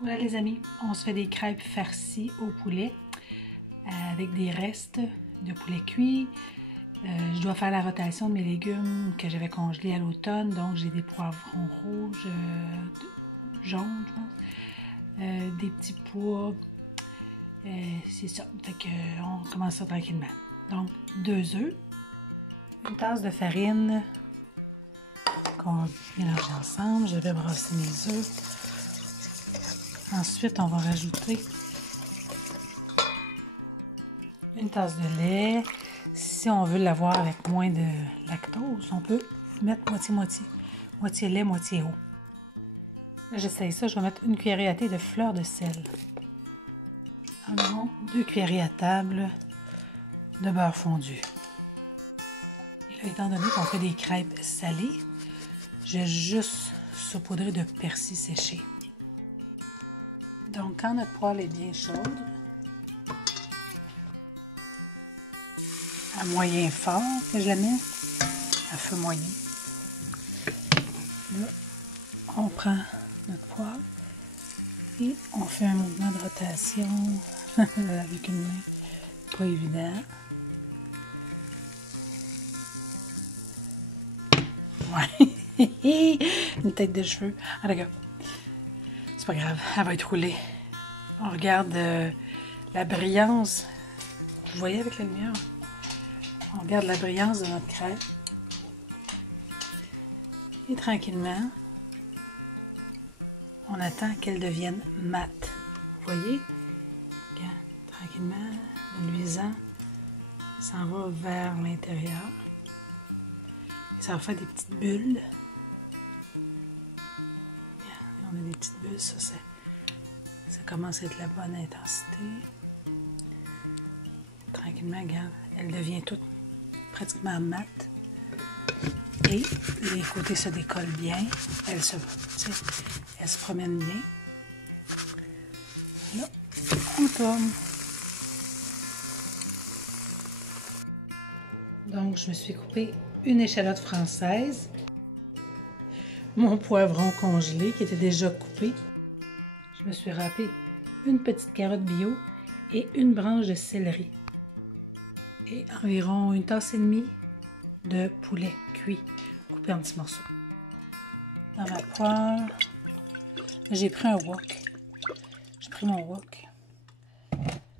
Voilà les amis, on se fait des crêpes farcies au poulet avec des restes de poulet cuit. Je dois faire la rotation de mes légumes que j'avais congelés à l'automne, donc j'ai des poivrons rouges, jaunes, je pense, des petits pois. C'est ça, fait que on commence ça tranquillement. Donc 2 œufs, une tasse de farine qu'on va mélanger ensemble. Je vais brasser mes œufs. Ensuite, on va rajouter une tasse de lait. Si on veut l'avoir avec moins de lactose, on peut mettre moitié-moitié. Moitié lait, moitié eau. Là, j'essaye ça. Je vais mettre une cuillerée à thé de fleur de sel. Environ 2 cuillerées à table de beurre fondu. Et là, étant donné qu'on fait des crêpes salées, je vais juste saupoudrer de persil séché. Donc, quand notre poêle est bien chaude, à moyen fort que je la mets, à feu moyen. Là, on prend notre poêle et on fait un mouvement de rotation avec une main, pas évident. Ouais, une tête de cheveux. Ah, regarde. C'est pas grave, elle va être roulée. On regarde la brillance. Vous voyez avec la lumière? On regarde la brillance de notre crêpe. Et tranquillement, on attend qu'elle devienne mate. Vous voyez? Regarde, tranquillement, le luisant s'en va vers l'intérieur. Ça va faire des petites bulles. On a des petites bulles, ça commence à être la bonne intensité. Tranquillement, regarde, elle devient toute pratiquement mate. Et les côtés se décollent bien. Elle se promène bien. Là, on tourne. Donc, je me suis coupé une échalote française. Mon poivron congelé qui était déjà coupé. Je me suis râpé une petite carotte bio et une branche de céleri. Et environ une tasse et demie de poulet cuit, coupé en petits morceaux. Dans ma poêle, j'ai pris un wok. J'ai pris mon wok.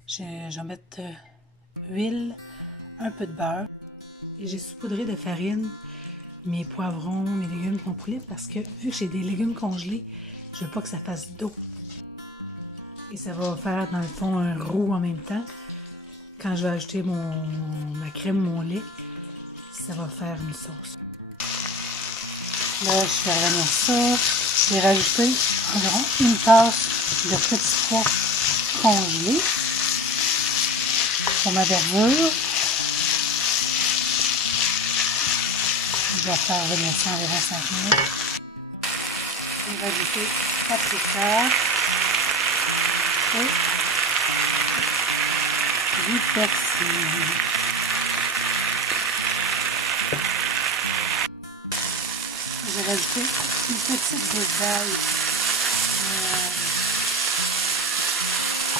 Je vais mettre huile, un peu de beurre. Et j'ai saupoudré de farine mes poivrons, mes légumes, mon poulet, parce que vu que j'ai des légumes congelés, je veux pas que ça fasse d'eau. Et ça va faire dans le fond un roux en même temps. Quand je vais ajouter ma crème, mon lait, ça va faire une sauce. Là, je vais revenir ça. Je vais rajouter environ une tasse de petits pois congelés pour ma verdure. Je vais faire revenir ça environ 5 minutes. Je vais rajouter paprika et du persil. Je vais rajouter une petite goutte d'ail,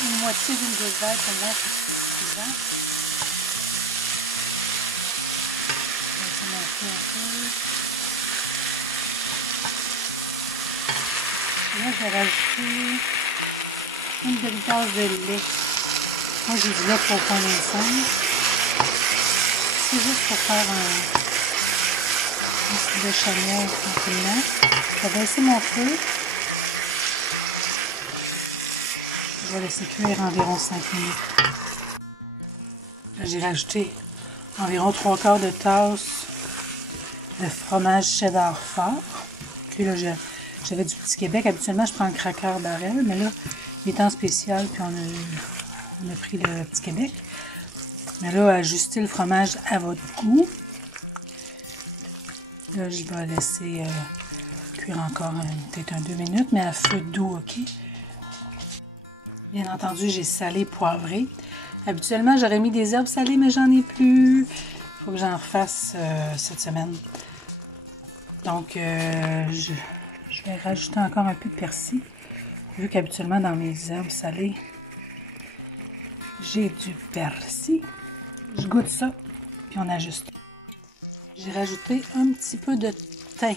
une moitié d'une goutte d'ail pour moi, c'est suffisant. Je vais essayer monter un peu. Et là, je vais rajouter une demi-tasse de lait. Moi, j'ai du lait pour condensance. C'est juste pour faire un petit béchamel tranquillement. Je vais baisser mon feu. Je vais laisser cuire environ 5 minutes. J'ai rajouté environ 3/4 de tasse de fromage cheddar fort. Puis là, j'avais du Petit Québec. Habituellement, je prends le cracker barrel, mais là, il est en spécial, puis on a pris le Petit Québec. Mais là, ajustez le fromage à votre goût. Là, je vais laisser cuire encore peut-être 2 minutes, mais à feu doux, ok? Bien entendu, j'ai salé, poivré. Habituellement, j'aurais mis des herbes salées, mais j'en ai plus. Il faut que j'en refasse cette semaine. Donc, je vais rajouter encore un peu de persil. Vu qu'habituellement dans mes herbes salées, j'ai du persil. Je goûte ça, puis on ajuste. J'ai rajouté un petit peu de thym.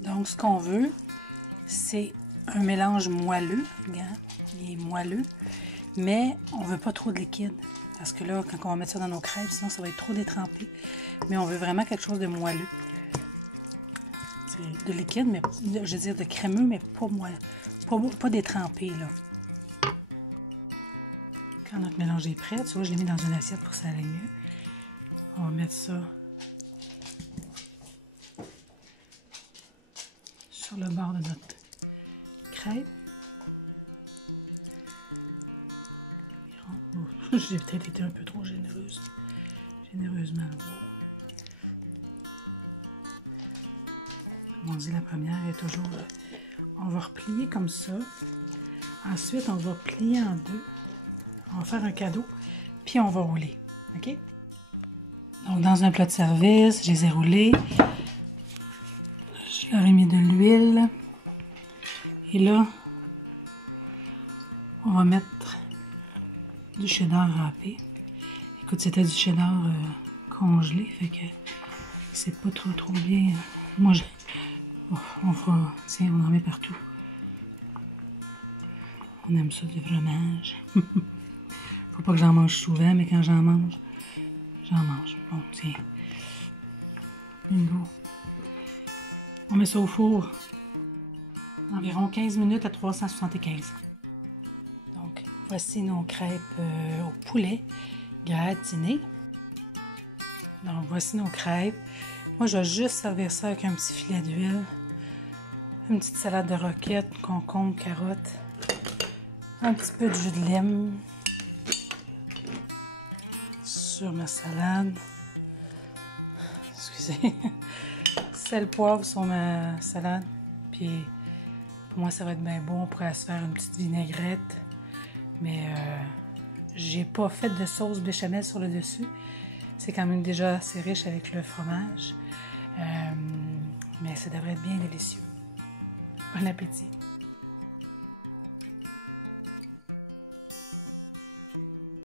Donc, ce qu'on veut, c'est un mélange moelleux. Regarde, il est moelleux. Mais on ne veut pas trop de liquide. Parce que là, quand on va mettre ça dans nos crêpes, sinon ça va être trop détrempé. Mais on veut vraiment quelque chose de moelleux. C'est de liquide, mais je veux dire de crémeux, mais pas moelleux. Pas détrempé, là. Quand notre mélange est prêt, tu vois, je l'ai mis dans une assiette pour que ça aille mieux. On va mettre ça sur le bord de notre crêpe. Oh, j'ai peut-être été un peu trop généreuse. Généreusement. Comme on dit, la première est toujours... On va replier comme ça. Ensuite, on va plier en deux. On va faire un cadeau. Puis on va rouler. OK? Donc, dans un plat de service, je les ai roulés. Je leur ai mis de l'huile. Et là, on va mettre du cheddar râpé. Écoute, c'était du cheddar congelé, fait que c'est pas trop bien. Moi, on fera, tiens, on en met partout. On aime ça, du fromage. Faut pas que j'en mange souvent, mais quand j'en mange, j'en mange. Bon, tiens. Bingo. On met ça au four. Environ 15 minutes à 375. Donc, voici nos crêpes au poulet gratinées. Donc, voici nos crêpes. Moi, je vais juste servir ça avec un petit filet d'huile. Une petite salade de roquette, concombre, carottes. Un petit peu de jus de lime. Sur ma salade. Excusez. Sel, poivre sur ma salade. Puis, pour moi, ça va être bien bon. On pourrait se faire une petite vinaigrette. Mais j'ai pas fait de sauce béchamel sur le dessus. C'est quand même déjà assez riche avec le fromage. Mais ça devrait être bien délicieux. Bon appétit!